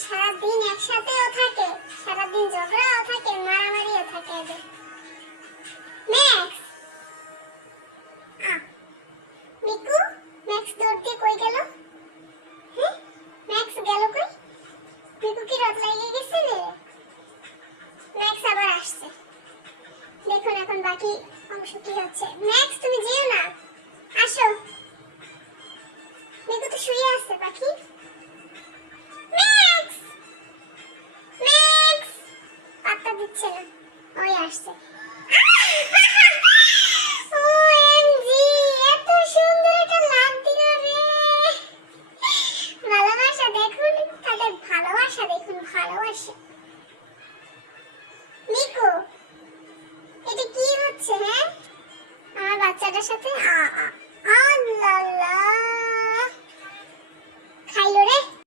সারাদিন একসাথেও থাকে, সারাদিন ঝগড়াও থাকে, মারামারিও থাকে এদের। ম্যাক্স, মিকু, ম্যাক্স দৌড় দিয়ে কই গেল? হ্যাঁ, ম্যাক্স গেল কই? মিকু কি রথ লাগিয়ে গেছে রে? ম্যাক্স আবার আসছে। দেখুন এখন বাকি অংশ কি হচ্ছে। ম্যাক্স তুমি যেও না, আসো। মিকু তো শুয়ে আছে পাখি। ম্যাক্স, ম্যাক্স পাত্তা দিচ্ছে না, ওই আসছে। ওএমজি, এত সুন্দর একটা লাভ দিল রে। ভালোবাসা দেখুন, তাদের ভালোবাসা দেখুন, ভালোবাসা।